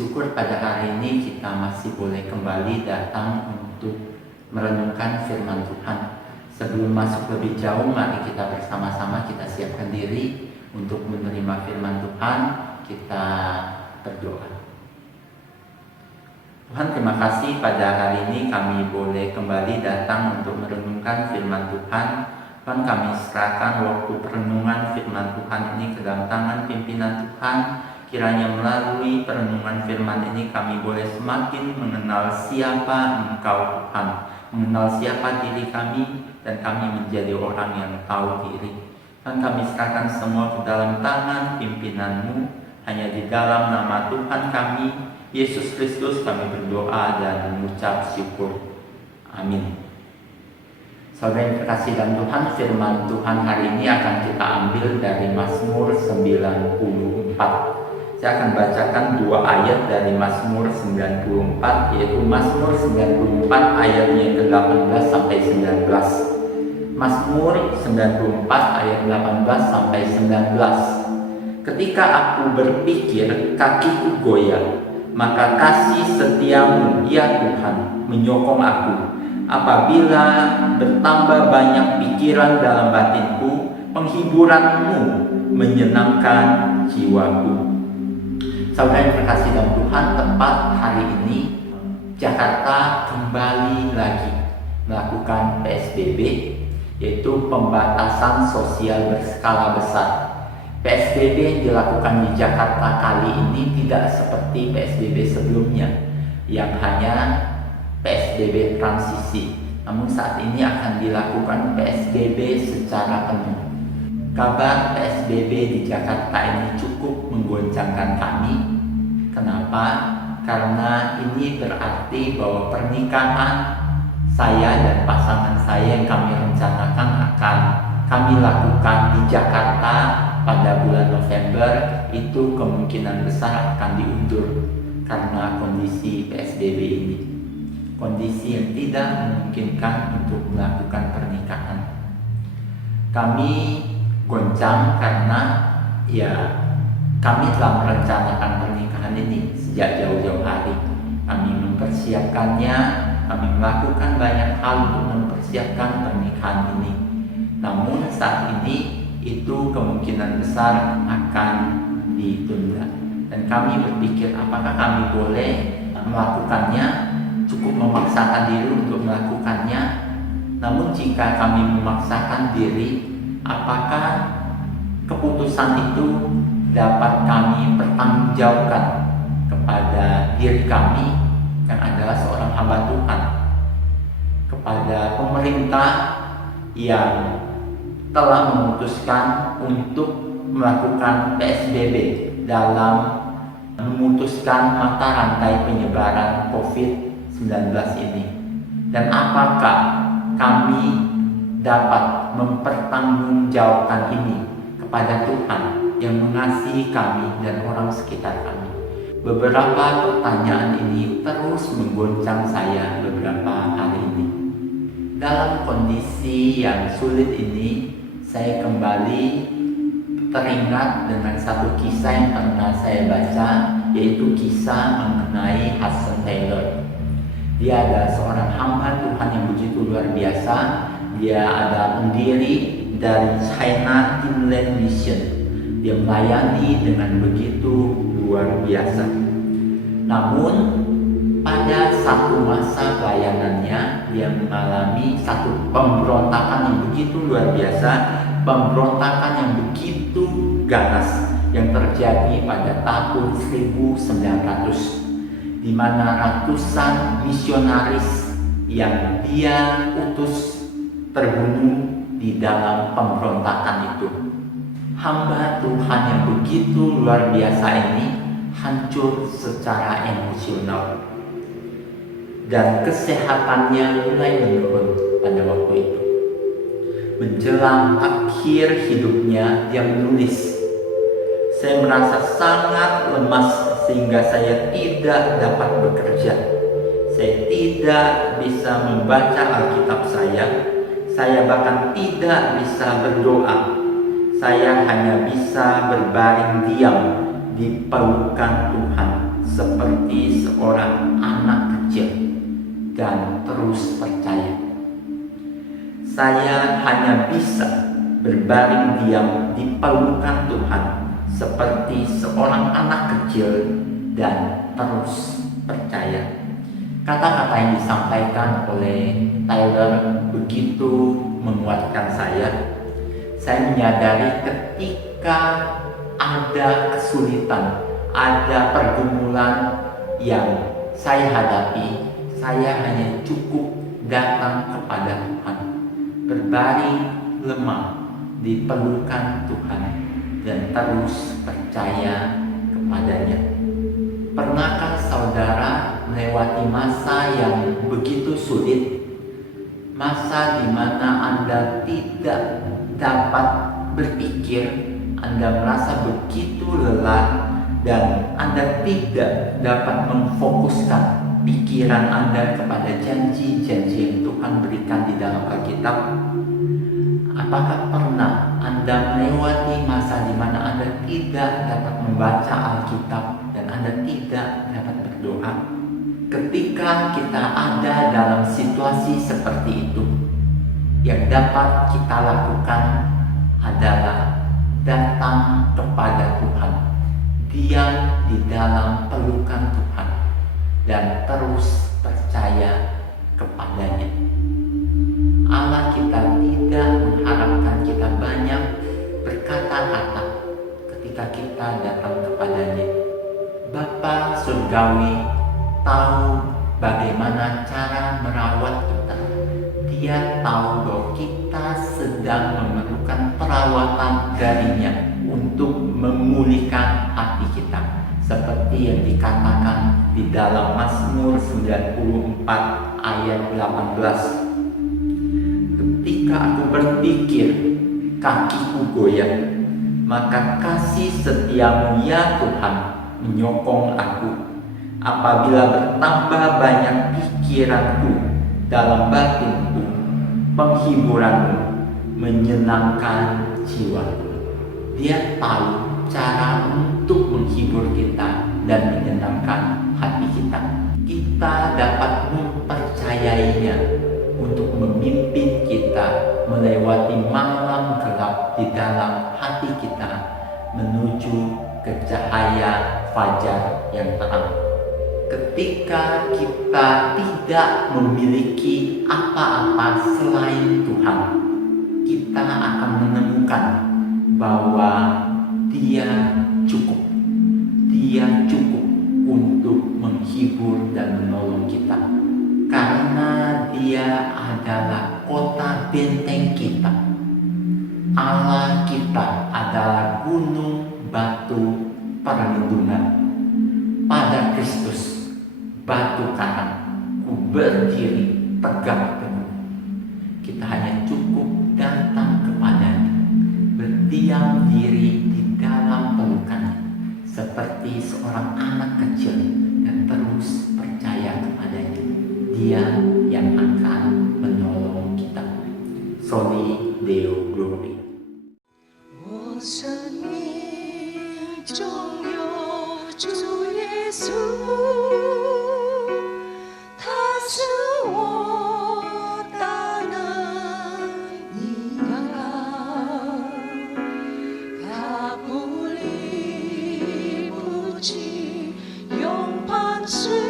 bersyukur pada hari ini kita masih boleh kembali datang untuk merenungkan firman Tuhan. Sebelum masuk lebih jauh, mari kita bersama-sama kita siapkan diri untuk menerima firman Tuhan. Kita berdoa. Tuhan, terima kasih pada hari ini kami boleh kembali datang untuk merenungkan firman Tuhan. Tuhan, kami serahkan waktu perenungan firman Tuhan ini ke dalam tangan pimpinan Tuhan. Kiranya melalui perenungan firman ini kami boleh semakin mengenal siapa Engkau Tuhan, mengenal siapa diri kami, dan kami menjadi orang yang tahu diri. Dan kami serahkan semua ke dalam tangan pimpinan-Mu. Hanya di dalam nama Tuhan kami, Yesus Kristus, kami berdoa dan mengucap syukur. Amin. Saudara yang terkasih dalam Tuhan, firman Tuhan hari ini akan kita ambil dari Mazmur 94. Saya akan bacakan dua ayat dari Mazmur 94, yaitu Mazmur 94 ayatnya yang ke-18 sampai 19. Mazmur 94 ayat 18 sampai 19. Ketika aku berpikir, kakiku goyah, maka kasih setiamu, ya Tuhan, menyokong aku. Apabila bertambah banyak pikiran dalam batinku, penghiburan-Mu menyenangkan jiwaku. Saudara yang terkasih dalam Tuhan, tepat hari ini Jakarta kembali lagi melakukan PSBB, yaitu pembatasan sosial berskala besar. PSBB yang dilakukan di Jakarta kali ini tidak seperti PSBB sebelumnya yang hanya PSBB transisi, namun saat ini akan dilakukan PSBB secara penuh. Kabar PSBB di Jakarta ini cukup menggoncangkan kami. Kenapa? Karena ini berarti bahwa pernikahan saya dan pasangan saya yang kami rencanakan akan kami lakukan di Jakarta pada bulan November itu kemungkinan besar akan diundur karena kondisi PSBB ini. Kondisi yang tidak memungkinkan untuk melakukan pernikahan. Kami goncang karena kami telah merencanakan pernikahan ini sejak jauh-jauh hari. Kami mempersiapkannya, kami melakukan banyak hal untuk mempersiapkan pernikahan ini. Namun saat ini itu kemungkinan besar akan ditunda. Dan kami berpikir apakah kami boleh melakukannya, cukup memaksakan diri untuk melakukannya. Namun jika kami memaksakan diri, apakah keputusan itu dapat kami pertanggungjawabkan kepada diri kami yang adalah seorang hamba Tuhan, kepada pemerintah yang telah memutuskan untuk melakukan PSBB dalam memutuskan mata rantai penyebaran COVID-19 ini, dan apakah kami dapat mempertanggungjawabkan ini kepada Tuhan yang mengasihi kami dan orang sekitar kami. Beberapa pertanyaan ini terus menggoncang saya beberapa hari ini. Dalam kondisi yang sulit ini, saya kembali teringat dengan satu kisah yang pernah saya baca, yaitu kisah mengenai Hudson Taylor. Dia adalah seorang hamba Tuhan yang begitu luar biasa. Dia adalah pendiri dari China Inland Mission. Dia melayani dengan begitu luar biasa. Namun pada satu masa pelayanannya, dia mengalami satu pemberontakan yang begitu luar biasa, pemberontakan yang begitu ganas yang terjadi pada tahun 1900, di mana ratusan misionaris yang dia utus terbunuh di dalam pemberontakan itu. Hamba Tuhan yang begitu luar biasa ini hancur secara emosional dan kesehatannya mulai menurun pada waktu itu. Menjelang akhir hidupnya, dia menulis, "Saya merasa sangat lemas sehingga saya tidak dapat bekerja. Saya tidak bisa membaca Alkitab saya bahkan tidak bisa berdoa. Saya hanya bisa berbaring diam di pelukan Tuhan seperti seorang anak kecil dan terus percaya. Saya hanya bisa berbaring diam di pelukan Tuhan seperti seorang anak kecil dan terus percaya. Kata-kata yang disampaikan oleh Tyler begitu menguatkan saya. Saya menyadari ketika ada kesulitan, ada pergumulan yang saya hadapi, saya hanya cukup datang kepada Tuhan, berbaring lemah di pelukan Tuhan dan terus percaya kepadanya. Pernahkah saudara melewati masa yang begitu sulit? Masa di mana Anda tidak dapat berpikir, Anda merasa begitu lelah dan Anda tidak dapat memfokuskan pikiran Anda kepada janji-janji yang Tuhan berikan di dalam Alkitab. Apakah pernah Anda melewati masa di mana Anda tidak dapat membaca Alkitab dan Anda tidak dapat berdoa? Ketika kita ada dalam situasi seperti itu, yang dapat kita lakukan adalah datang kepada Tuhan, diam di dalam pelukan Tuhan, dan terus percaya kepadanya. Allah kita tidak mengharapkan kita banyak berkata-kata ketika kita datang kepadanya. Bapa surgawi tahu bagaimana cara merawat kita. Dia tahu bahwa kita sedang memerlukan perawatan darinya untuk memulihkan hati kita, seperti yang dikatakan di dalam Mazmur 94 ayat 18. Ketika aku berpikir kakiku goyah, maka kasih setiamu ya Tuhan menyokong aku. Apabila bertambah banyak pikiranku dalam batinku, penghiburanmu menyenangkan jiwaku. Dia tahu cara untuk menghibur kita dan menyenangkan hati kita. Kita dapat mempercayainya untuk memimpin kita melewati malam gelap di dalam hati kita menuju ke cahaya fajar yang terang. Ketika kita tidak memiliki apa-apa selain Tuhan, kita akan menemukan bahwa Dia cukup. Dia cukup untuk menghibur dan menolong kita. Karena Dia adalah kota benteng kita. Allah kita adalah gunung batu perlindungan. Pada Kristus, batu karang, ku berdiri tegak teguh. Kita hanya cukup datang kepadanya, berdiam diri di dalam pelukannya, seperti seorang anak kecil dan terus percaya kepadanya. Dia yang akan menolong kita. Soli Deo Glory. 我生命中有主耶稣，他是我大能依靠，他不离不弃，永伴随